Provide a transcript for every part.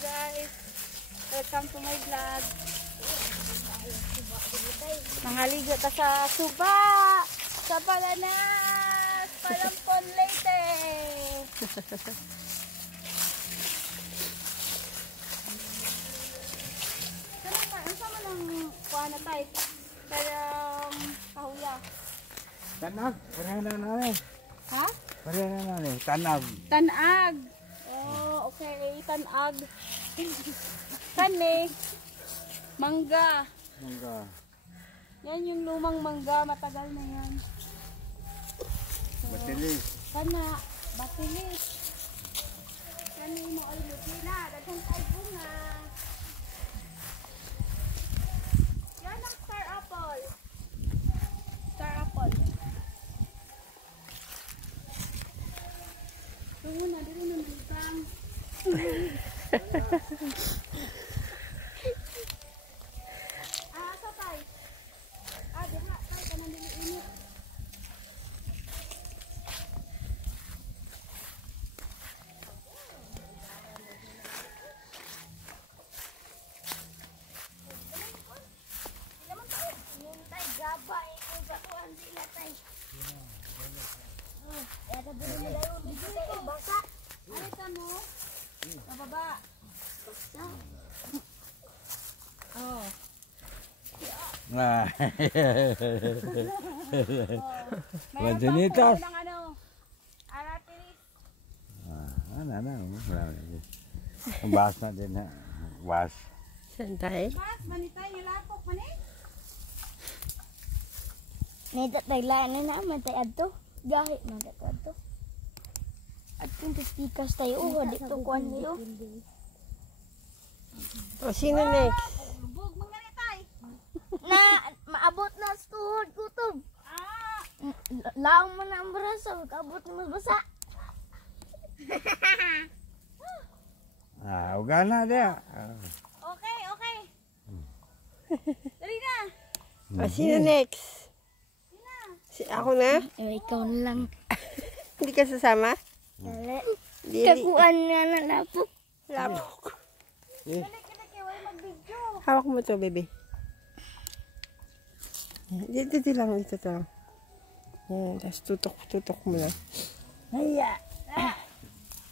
guys, welcome to my vlog. Nangaligo ta sa Suba, sa Palanas, Palampon, Leyte. Ano sama ng kuha na tayo? Parang kahuya. Tanag, pareha na namin. Ha? Pareha na namin, tanag. Tanag. Oh, okay. Tanag. Kani. Mangga. Mangga. Yan yung lumang mangga. Matagal na yan. So, Batilis. kana. Batilis. Kani mo ay lupina. Daghang tayo bunga. Yan ang star apple. Star apple. Oo na, dito na nalitang. Asa tay? Diha, tay, kanang dili-init. Yung tay, gabay. Kung batuan sila tay. Ada bulu nila yun. Dito tayo, basa. Alita mo? Nababa. Basa. Oh. Ah. Manjanitas. Aratilis. Ang bahas na din na. Bahas. Santay. Mas, manitay, nilapok, mani? Nedat naglaan na naman tayo adto. Gahit na adto. At kung pikas tayo, dito kuan nilo. O, sino next? Lubog, manganitay. Na maabot na sa tuhod kutob. Ah! Laong mo na ang braso, abot na mas basa. Uga na dia. Okay, okay. Dali na. O, sino next? Ako na? Ikaw na lang. Hindi ka sasama? Dali. Dili. Kakuan na lapok. Lapok. Dali, wala mag-video. Hawak mo to, baby. Dito lang, ito to. Yan, tapos tutok mo lang. Haya.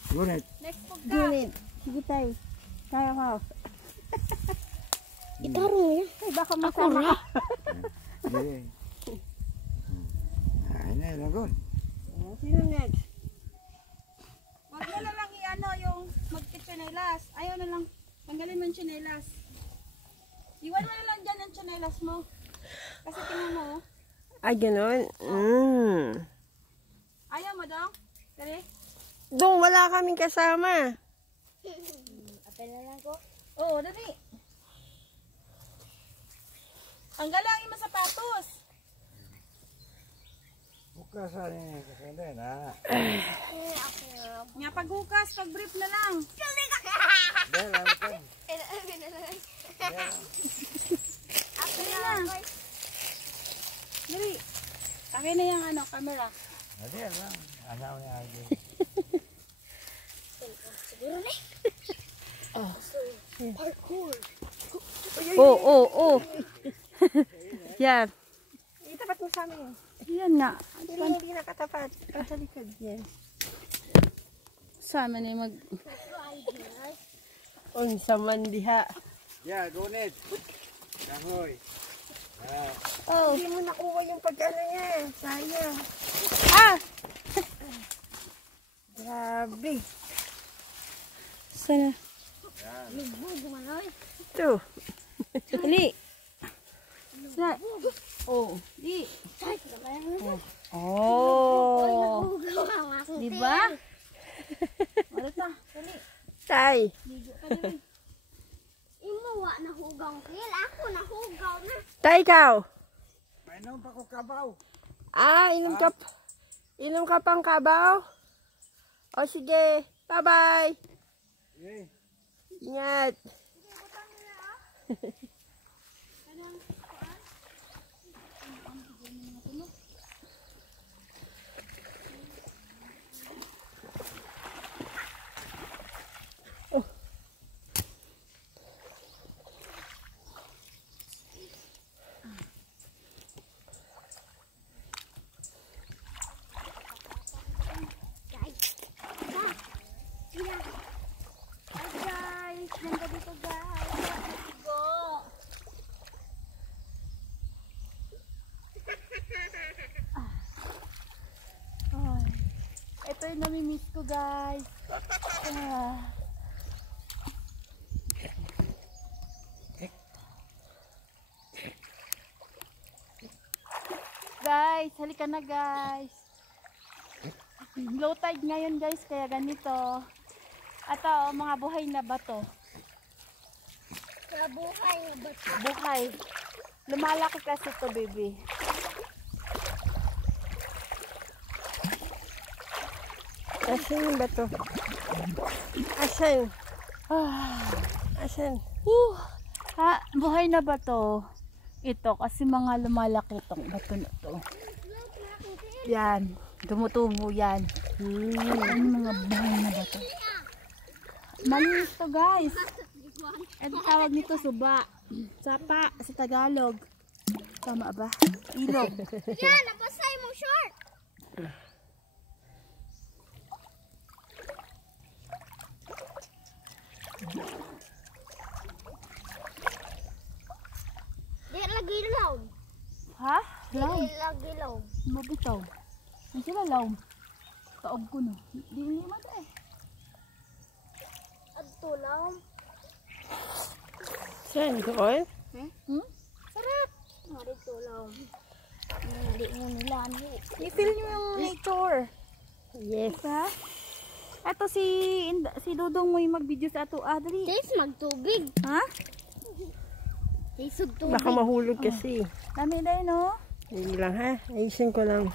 Gunit. Next pog ka. Gunit. Sige tayo. Kaya ka. Itaro mo yan. Ay, baka Ako masama. ra. Ay, lagon. Sino next? Wag mo na lang i-ano yung magkitsinelas. Ayaw na lang. Tanggalin mo yung tsinelas. Iwan mo na lang dyan yung tsinelas mo. Kasi tingnan mo. Ay, ganon. Ayaw mo daw? Dali. Dong, wala kaming kasama. Apel na lang ko. Oo, dali. Tanggalin mo sapatos. Bukas sa niya kasi din, ha? Nga paghukas, pag-brief na lang. Dahil, ano ka? Dali na. Dali. Akin na yung ano, camera. Hindi, lang. Anaw niya agi. Siguro na. Parkour. Oh. Yan. Itapat mo sa amin. Yan nga. Hindi nakatapat. Sa likod. Yan. Sa amin ay mag... Unsa man diha. Yeah, gunit. Kahoy. Oh. Hindi mo nakuha yung pagkano niya. Sayang. Ah! Grabe. Sana. Lugbog manoy. Ito. Dali. Sa... Oh. Di. Ay, kamay mo. Oh. Hugaw ang akong Diba? Wala ta. Dali. Tay. Ligo ka dali. Imuwa na hugaw kil. Ako na hugaw na. Tay, ikaw. Mainom pa ko kabaw. Inom ka pang kabaw? O sige. Bye-bye. Okay. Ingat. Ito yung nami-miss ko, guys. Guys, halika na guys. Low tide ngayon guys, kaya ganito. At mga buhay na bato. Kaya buhay na ba ito? Buhay. Lumalaki kasi to, baby. Asan yung bato? Asan? Asan? Ha, buhay na ba to? Ito, kasi mga lumalaki itong bato na to. Yan, tumutubo yan. Ano mga buhay na bato? Malinis to guys. Ito tawag nito suba. Sapa sa Tagalog. Tama ba? Ilog. Yan, nabasay mo short. Di lagi law. Ha? Law. Di lagi law. Mabitaw. Ang sila law. Taog ko no. Di lima to eh. Adto law. Saan? Doon? Hmm? Sarap. Dito law. Hindi mo nila ano. I-feel nyo yung nature. Yes. Diba? Ito si Dudong mo yung mag-video sa ato. Dali. Taste magtubig. Ha? Taste tubig. Baka mahulog kasi. Dami na yun, no? Hindi lang ha. Ayusin ko lang.